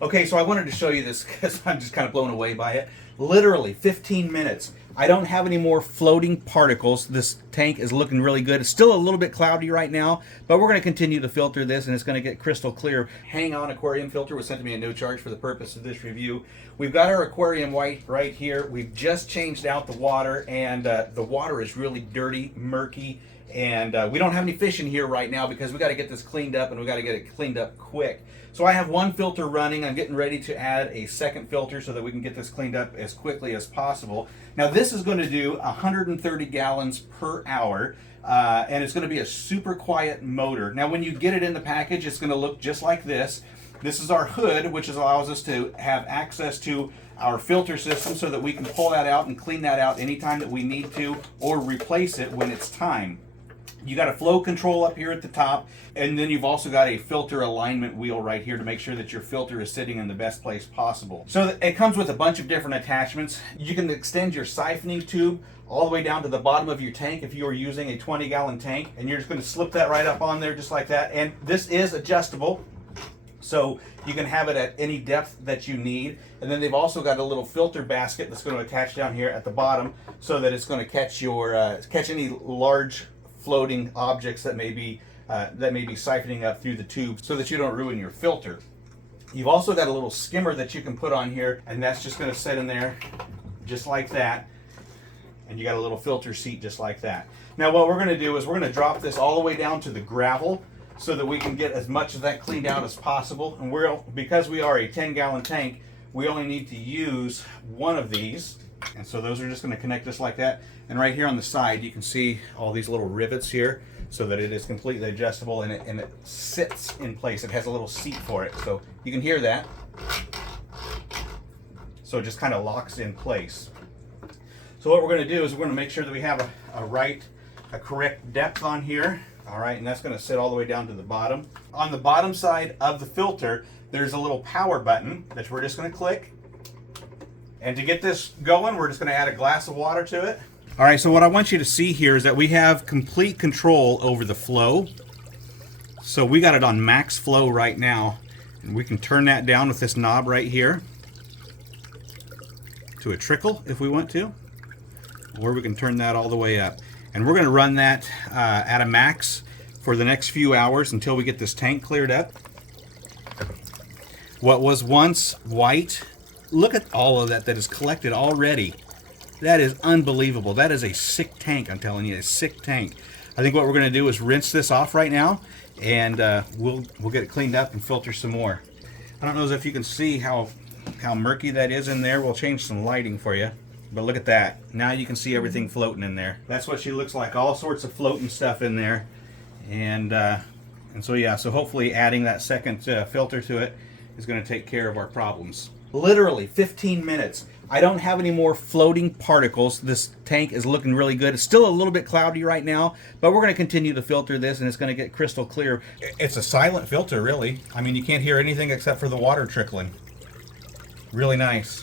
Okay, so I wanted to show you this because I'm just kind of blown away by it. Literally 15 minutes. I don't have any more floating particles. This tank is looking really good. It's still a little bit cloudy right now, but we're going to continue to filter this and it's going to get crystal clear. Hang On Aquarium filter was sent to me at no charge for the purpose of this review. We've got our aquarium white right here. We've just changed out the water, and the water is really dirty, murky, and we don't have any fish in here right now because we got to get this cleaned up, and we got to get it cleaned up quick. So I have one filter running. I'm getting ready to add a second filter so that we can get this cleaned up as quickly as possible. Now this is going to do 130 gallons per hour, and it's going to be a super quiet motor. Now when you get it in the package, it's going to look just like this. This is our hood, which allows us to have access to our filter system so that we can pull that out and clean that out anytime that we need to, or replace it when it's time. You got a flow control up here at the top, and then you've also got a filter alignment wheel right here to make sure that your filter is sitting in the best place possible. So it comes with a bunch of different attachments. You can extend your siphoning tube all the way down to the bottom of your tank if you are using a 20-gallon tank, and you're just going to slip that right up on there just like that. And this is adjustable, so you can have it at any depth that you need. And then they've also got a little filter basket that's going to attach down here at the bottom so that it's going to catch your catch any large floating objects that may be siphoning up through the tube so that you don't ruin your filter. You've also got a little skimmer that you can put on here, and that's just going to sit in there just like that. And you got a little filter seat just like that. Now what we're going to do is we're going to drop this all the way down to the gravel so that we can get as much of that cleaned out as possible. And because we are a 10-gallon tank, we only need to use one of these. And so those are just going to connect just like that. And right here on the side, you can see all these little rivets here so that it is completely adjustable, and it sits in place. It has a little seat for it. So you can hear that. So it just kind of locks in place. So what we're going to do is we're going to make sure that we have a correct depth on here. All right, and that's going to sit all the way down to the bottom. On the bottom side of the filter, there's a little power button that we're just going to click. And to get this going, we're just going to add a glass of water to it. All right, so what I want you to see here is that we have complete control over the flow. So we got it on max flow right now. And we can turn that down with this knob right here to a trickle if we want to. Or we can turn that all the way up. And we're going to run that at a max for the next few hours until we get this tank cleared up. What was once white, look at all of that is collected already. That is unbelievable. That is a sick tank, I'm telling you, a sick tank. I think what we're going to do is rinse this off right now, and we'll get it cleaned up and filter some more. I don't know if you can see how murky that is in there. We'll change some lighting for you. But look at that. Now you can see everything floating in there. That's what she looks like. All sorts of floating stuff in there. And so yeah, so hopefully adding that second filter to it is going to take care of our problems. Literally 15 minutes. I don't have any more floating particles. This tank is looking really good. It's still a little bit cloudy right now, but we're going to continue to filter this, and it's going to get crystal clear. It's a silent filter, really. I mean, you can't hear anything except for the water trickling. Really nice.